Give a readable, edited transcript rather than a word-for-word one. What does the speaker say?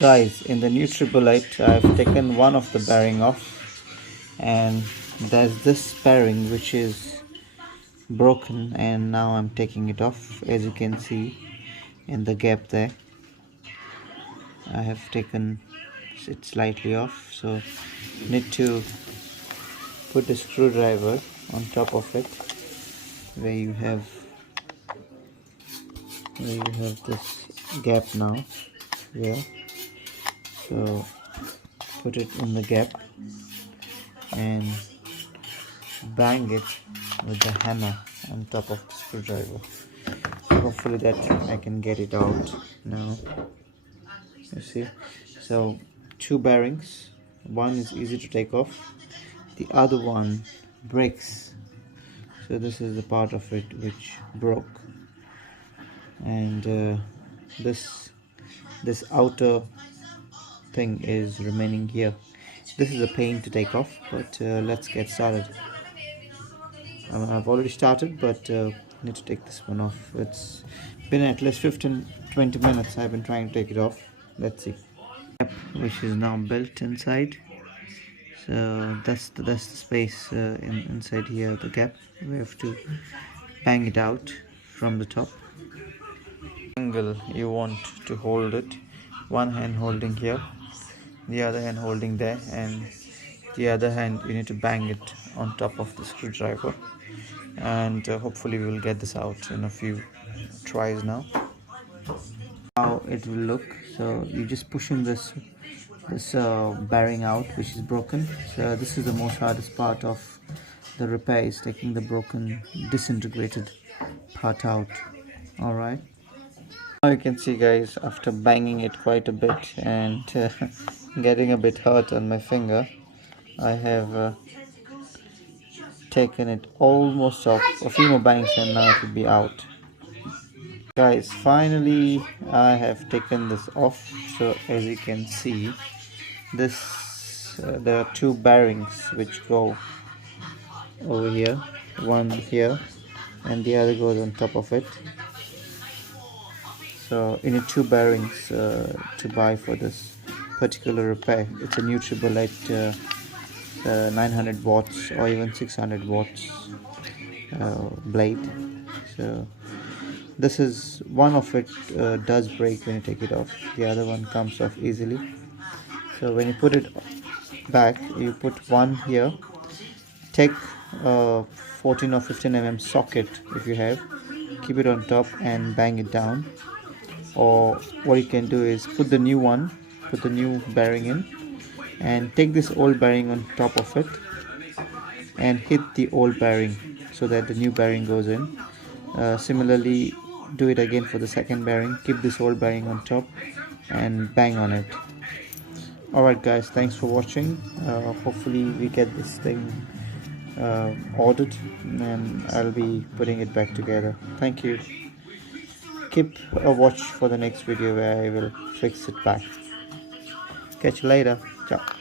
Guys, in the Nutribullet, I've taken one of the bearing off, and there's this bearing which is broken, and now I'm taking it off. As you can see in the gap there, I have taken it slightly off, so need to put the screwdriver on top of it, where you have this gap now here. So put it in the gap and bang it with the hammer on top of the screwdriver. So hopefully that I can get it out now. You see, so two bearings, one is easy to take off, the other one breaks. So this is the part of it which broke, and this outer thing is remaining here. This is a pain to take off, but let's get started. I've already started, but need to take this one off. It's been at least 15-20 minutes I've been trying to take it off. Let's see. Which is now built inside, so that's the space inside here, the gap. We have to bang it out from the top. Angle you want to hold it, one hand holding here, the other hand holding there, and the other hand you need to bang it on top of the screwdriver, and hopefully we will get this out in a few tries now. How it will look. So you just push in this bearing out, which is broken. So this is the most hardest part of the repair, is taking the broken, disintegrated part out. All right, now you can see, guys, after banging it quite a bit and getting a bit hurt on my finger, I have taken it almost off. A few more bangs and now it will be out. Guys, finally I have taken this off. So as you can see, this there are two bearings which go over here, one here and the other goes on top of it. So you need two bearings to buy for this particular repair. It's a Nutribullet 900 watts or even 600 watts blade. So this is one of it does break when you take it off, the other one comes off easily. So when you put it back, you put one here, take 14 or 15 mm socket if you have, keep it on top and bang it down. Or what you can do is put the new bearing in and take this old bearing on top of it and hit the old bearing so that the new bearing goes in. Similarly, do it again for the second bearing, keep this old bearing on top and bang on it. Alright guys, thanks for watching. Hopefully we get this thing ordered and I'll be putting it back together. Thank you. Keep a watch for the next video where I will fix it back. Catch you later. Ciao.